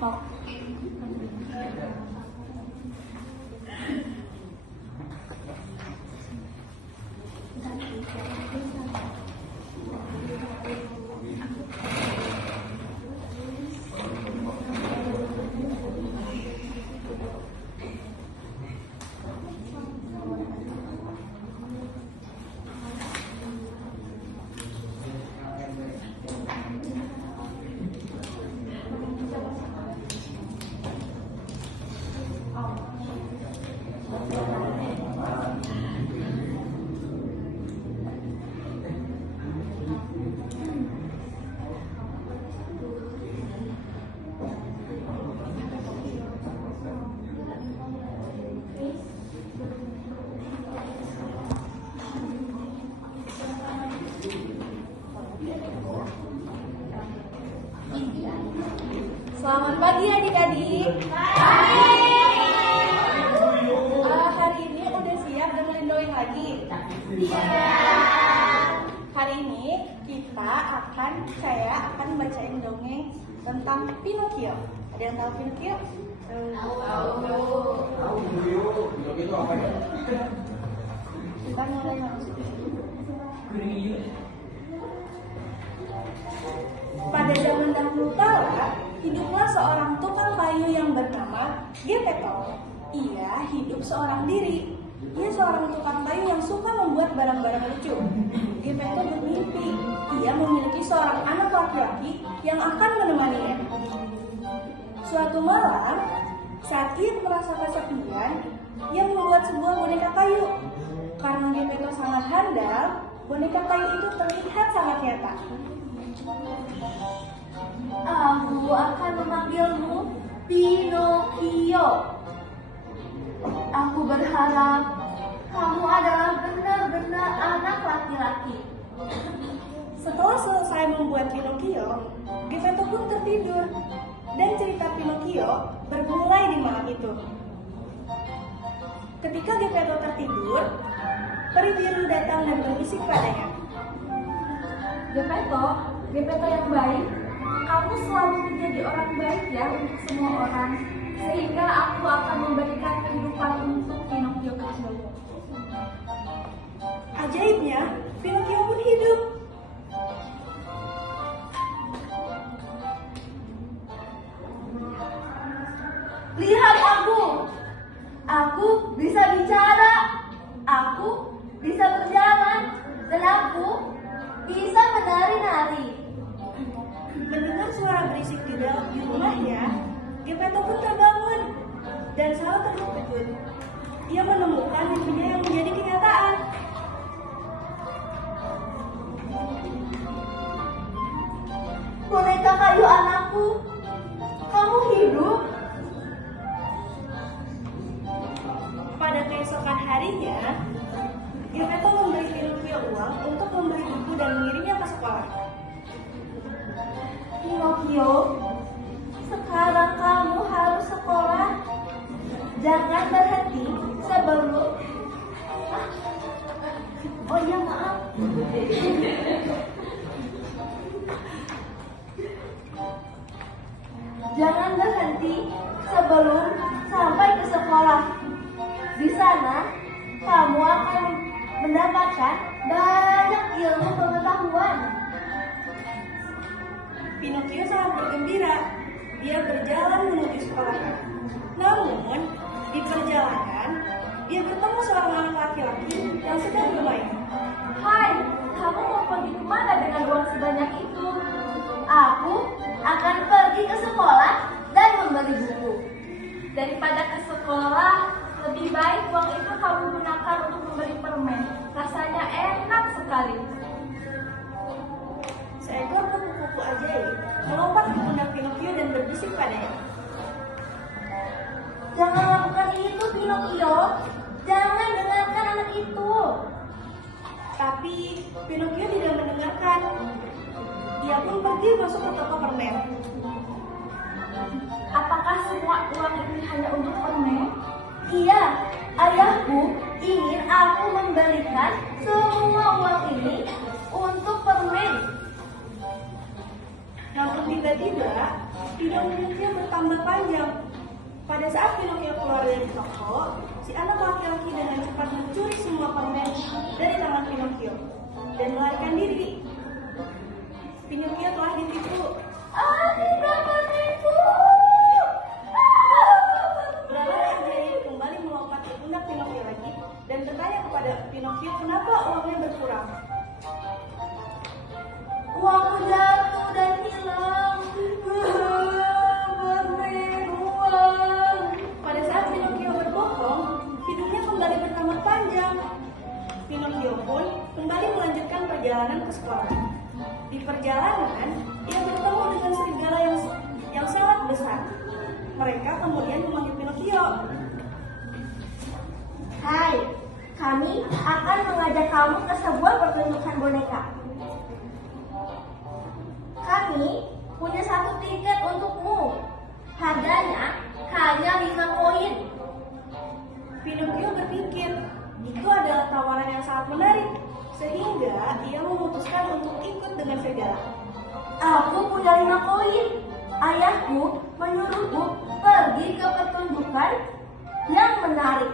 Oh. Selamat pagi adik-adik. Hari ini udah siap dengerin dongeng lagi? Hari ini saya akan bacain dongeng tentang Pinocchio. Ada yang tahu Pinocchio? Tahu. Pinocchio itu apa ya? Kita mulai langsung. Pada zaman dahulu kala, hiduplah seorang tukang kayu yang bernama Geppetto. Ia hidup seorang diri. Ia seorang tukang kayu yang suka membuat barang-barang lucu. Geppetto bermimpi ia memiliki seorang anak laki-laki yang akan menemaninya. Suatu malam, saat ia merasa kesepian, ia membuat sebuah boneka kayu. Karena Geppetto sangat handal, boneka kayu itu terlihat sangat nyata. Aku akan memanggilmu Pinocchio. Aku berharap kamu adalah benar-benar anak laki-laki. Setelah selesai membuat Pinocchio, Geppetto pun tertidur. Dan cerita Pinocchio bermulai di malam itu. Ketika Geppetto tertidur, peri biru datang dan berbisik padanya. Geppetto yang baik, kamu selalu menjadi orang baik ya untuk semua orang, sehingga aku akan memberikan kehidupan untuk Pinocchio kecilmu. Ajaibnya, Pinocchio pun hidup. Lihat aku bisa bicara, aku bisa berjalan, dan aku bisa menari-nari. Mendengar suara berisik di dalam rumahnya, Geppetto pun terbangun dan sangat terkejut. Ia menemukan mimpinya yang menjadi kenyataan. Boneka kayu anakku, kamu hidup? Pada keesokan harinya, Geppetto memberi Pinocchio uang untuk membeli buku dan mengirimnya ke sekolah. Pinocchio, sekarang kamu harus sekolah. Jangan berhenti sebelum... Oh iya, maaf. Jangan berhenti sebelum sampai ke sekolah. Di sana, kamu akan mendapatkan banyak ilmu pengetahuan. Pinocchio sangat bergembira. Dia berjalan menuju sekolah. Namun, di perjalanan, dia bertemu seorang anak laki-laki yang sedang bermain. Hai, kamu mau pergi kemana dengan uang sebanyak itu? Aku akan pergi ke sekolah dan membeli buku. Daripada ke sekolah, lebih baik uang itu kamu gunakan untuk membeli permen. Rasanya enak sekali. Seekor kupu-kupu ajaib melompat di pundak Pinocchio dan berbisik padanya. Jangan lakukan itu, Pinocchio. Jangan dengarkan anak itu. Tapi Pinocchio tidak mendengarkan. Dia pun pergi masuk ke toko permen. Apakah semua uang ini hanya untuk permen? Iya, ayahku ingin aku memberikan semua uang ini untuk permen. Namun tiba-tiba hidung Pinocchio bertambah panjang. Pada saat Pinocchio keluar dari toko, si anak laki-laki dengan cepat mencuri semua permen dari tangan Pinocchio dan melarikan diri. Pinocchio telah ditipu. Tidak menipu. Belalang ajaib kembali melompat ke pundak Pinocchio lagi dan bertanya kepada Pinocchio kenapa uangnya berkurang. Uangku jatuh dan hilang. Beri uang. Pada saat Pinocchio berbohong, hidungnya kembali bertambah panjang. Pinocchio pun kembali melanjutkan perjalanan ke sekolah. Di perjalanan, ia bertemu dengan serigala yang sangat besar. Mereka kemudian memanggil Pinocchio. Hai, kami akan mengajak kamu ke sebuah pertunjukan boneka. Kami punya satu tiket untukmu. Harganya hanya 5 koin. Pinocchio berpikir, itu adalah tawaran yang sangat menarik, sehingga ia memutuskan untuk ikut dengan serigala. Aku punya 5 koin. Ayahku menyuruhku pergi ke pertunjukan yang menarik.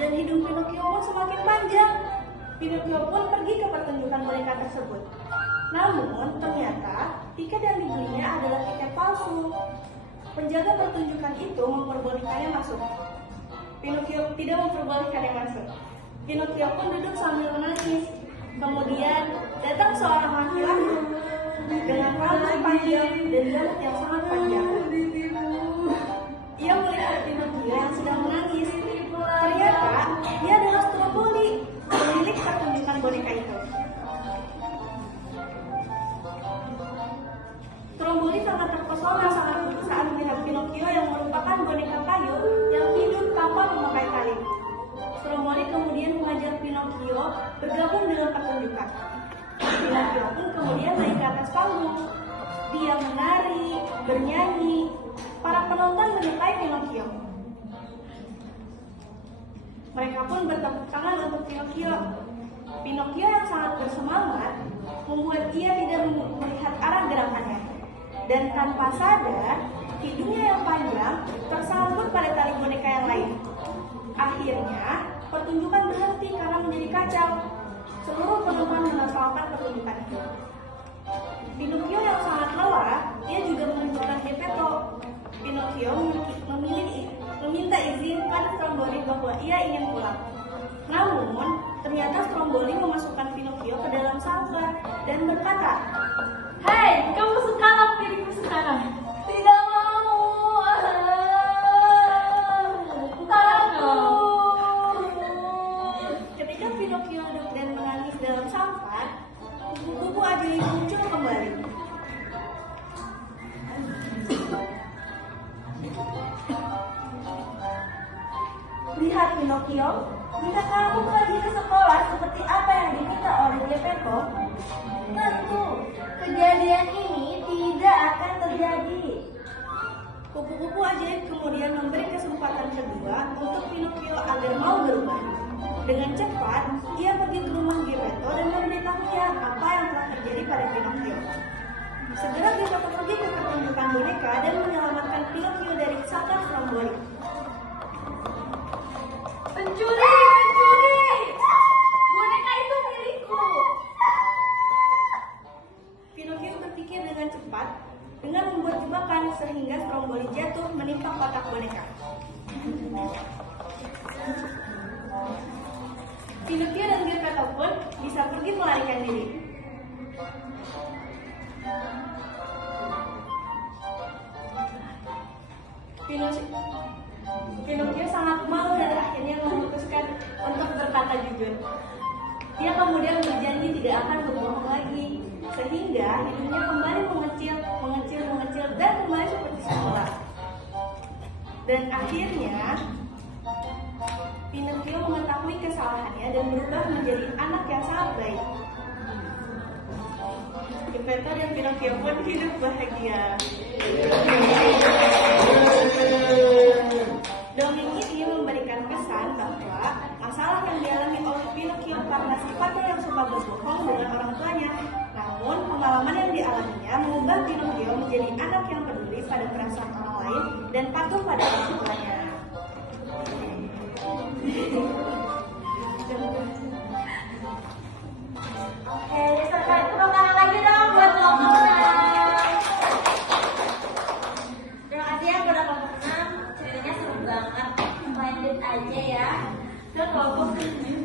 Dan hidung Pinocchio pun semakin panjang. Pinocchio pun pergi ke pertunjukan boneka tersebut. Namun ternyata tiket yang dibelinya adalah tiket palsu. Penjaga pertunjukan itu memperbolehkannya masuk. Pinocchio tidak memperbolehkannya masuk. Pinocchio pun duduk sambil menangis. Kemudian datang seorang laki-laki dengan rambut panjang dan janggut yang sangat panjang. Ia melihat Pinocchio yang sedang menangis. Ternyata dia adalah Stromboli, pemilik pertunjukan boneka itu. Stromboli sangat terpesona saat melihat Pinocchio yang merupakan boneka kayu yang hidup tanpa memakai tali. Stromboli kemudian mengajak Pinocchio bergabung dengan pertunjukan. Pinocchio pun kemudian naik ke atas panggung. Dia menari, bernyanyi. Para penonton menyukai Pinocchio. Mereka pun bertepuk tangan untuk Pinocchio. Pinocchio yang sangat bersemangat membuat ia tidak melihat arah gerakannya. Dan tanpa sadar, hidungnya yang panjang tersangkut pada tali boneka yang lain. Akhirnya, pertunjukan berhenti karena menjadi kacau. Seluruh penonton menyesalkan pertunjukan itu. Pinocchio yang sangat lelah, ia juga menunjukkan Geppetto. Pinocchio meminta izin pada Stromboli bahwa ia ingin pulang. Namun, ternyata Stromboli memasukkan Pinocchio ke dalam sangkar dan berkata, Hei, kamu sekarang pilihku sekarang. Tidak mau. Ketika Pinocchio duduk dan menangis dalam sangkar, kupu-kupu ajaib muncul kembali. Lihat Pinocchio, jika kamu pergi ke sekolah seperti apa yang diminta oleh Geppetto, tentu kejadian ini tidak akan terjadi. Kupu-kupu ajaib kemudian memberi kesempatan kedua untuk Pinocchio agar mau berubah. Dengan cepat, ia pergi ke rumah Geppetto dan memberitahunya apa yang telah terjadi pada Pinocchio. Segera Geppetto pergi ke pertunjukan boneka dan menyelamatkan Pinocchio dari sangkar Stromboli. Pencuri! Boneka itu milikku. Pinocchio berpikir dengan cepat dengan membuat jebakan sehingga Stromboli jatuh menimpa kotak boneka. Pinocchio dan Geppetto pun bisa pergi melarikan diri. Pinocchio sangat malu dan akhirnya memutuskan untuk berkata jujur. Dia kemudian berjanji tidak akan berbohong lagi, sehingga hidungnya kembali mengecil dan kembali seperti semula. Dan akhirnya Pinocchio mengetahui kesalahannya dan berubah menjadi anak yang sangat baik. Geppetto dan Pinocchio pun hidup bahagia. Dongeng ini memberikan kesan bahwa masalah yang dialami oleh Pinocchio karena sifatnya yang suka berbohong dengan orang tuanya. Namun pengalaman yang dialaminya mengubah Pinocchio menjadi anak yang patuh pada orang tuanya. Oke, setelah itu tangan lagi dong buat kelompok 6. Terima kasih ya buat kelompok 6. Ceritanya seru banget. Lanjut aja ya ke kelompok 7.